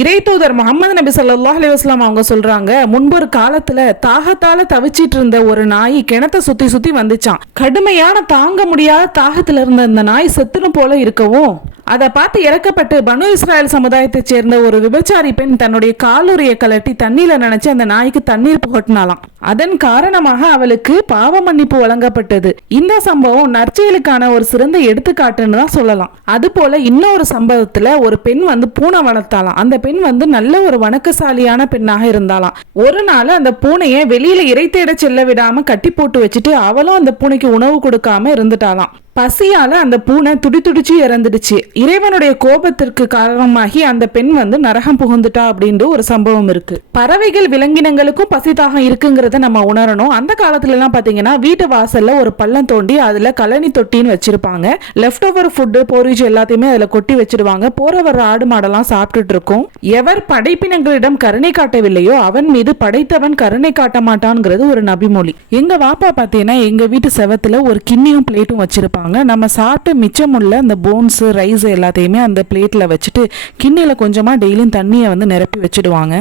இறை தூதர் முகமது நபி ஸல்லல்லாஹு அலைஹி வஸல்லம் அவங்க சொல்றாங்க, முன்பொரு காலத்துல தாகத்தால தவிச்சிட்டு இருந்த ஒரு நாய் கிணத்தை சுத்தி சுத்தி வந்துச்சான். கடுமையான தாங்க முடியாத தாகத்துல இருந்த அந்த நாய் செத்துன போல இருக்கவும் அதை பார்த்து இறக்கப்பட்டு பனு இஸ்ராயல் சமுதாயத்தை சேர்ந்த ஒரு விபச்சாரி பெண் தன்னுடைய காலுறையை கலட்டி தண்ணீர நினைச்சு அந்த நாய்க்கு தண்ணீர் புகட்டினாலாம். அதன் காரணமாக அவளுக்கு பாவ மன்னிப்பு வழங்கப்பட்டது. இந்த சம்பவம் நற்செயலுக்கான ஒரு சிறந்த எடுத்துக்காட்டுன்னு தான் சொல்லலாம். அது போல இன்னொரு சம்பவத்துல ஒரு பெண் பூனை வளர்த்தாலாம். அந்த பெண் நல்ல ஒரு வணக்கசாலியான பெண்ணாக இருந்தாலாம். ஒரு நாள் அந்த பூனையை வெளியில இறை தேட செல்ல விடாம கட்டி போட்டு வச்சுட்டு அவளும் அந்த பூனைக்கு உணவு கொடுக்காம இருந்துட்டாலாம். பசியால அந்த பூனை துடிதுடிச்சு இறந்துடுச்சு. இறைவனுடைய கோபத்திற்கு காரணமாகி அந்த பெண் நரகம் புகுந்துட்டா அப்படின்ற ஒரு சம்பவம் இருக்கு. பறவைகள் விலங்கினங்களுக்கும் பசி தாகம் இருக்குங்கிறத நம்ம உணரணும். அந்த காலத்துல எல்லாம் பாத்தீங்கன்னா வீட்டு வாசல்ல ஒரு பள்ளம் தோண்டி அதுல கழனி தொட்டின்னு வச்சிருப்பாங்க. லெஃப்ட் ஓவர் ஃபுட் போரிஜ் எல்லாத்தையுமே அதுல கொட்டி வச்சிருவாங்க. போற வர ஆடு மாடெல்லாம் சாப்பிட்டுட்டு இருக்கும். எவர் படைப்பினங்களிடம் கருணை காட்டவில்லையோ அவன் மீது படைத்தவன் கருணை காட்ட மாட்டான்ங்கிறது ஒரு நபிமொழி. எங்க வாப்பா பாத்தீங்கன்னா எங்க வீட்டு செவத்துல ஒரு கிண்ணியும் பிளேட்டும் வச்சிருப்பாங்க. நம்ம சாப்பிட்ட மிச்சமுள்ள அந்த போன்ஸ் ரைஸ் எல்லாத்தையுமே அந்த பிளேட்ல வச்சுட்டு கிண்ணில கொஞ்சமா டெய்லியும் தண்ணியை நிரப்பி வச்சிடுவாங்க.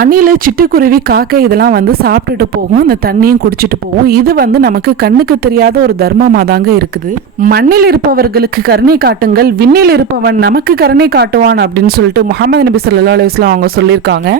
அணில சிட்டுக்குருவி காக்கை இதெல்லாம் சாப்பிட்டுட்டு போகும், அந்த தண்ணியும் குடிச்சிட்டு போகும். இது நமக்கு கண்ணுக்கு தெரியாத ஒரு தர்மமா தாங்க இருக்குது. மண்ணில் இருப்பவர்களுக்கு கருணை காட்டுங்கள், விண்ணில் இருப்பவன் நமக்கு கருணை காட்டுவான் அப்படின்னு சொல்லிட்டு முஹம்மது நபி ஸல்லல்லாஹு அலைஹி வஸல்லம் அவங்க சொல்லியிருக்காங்க.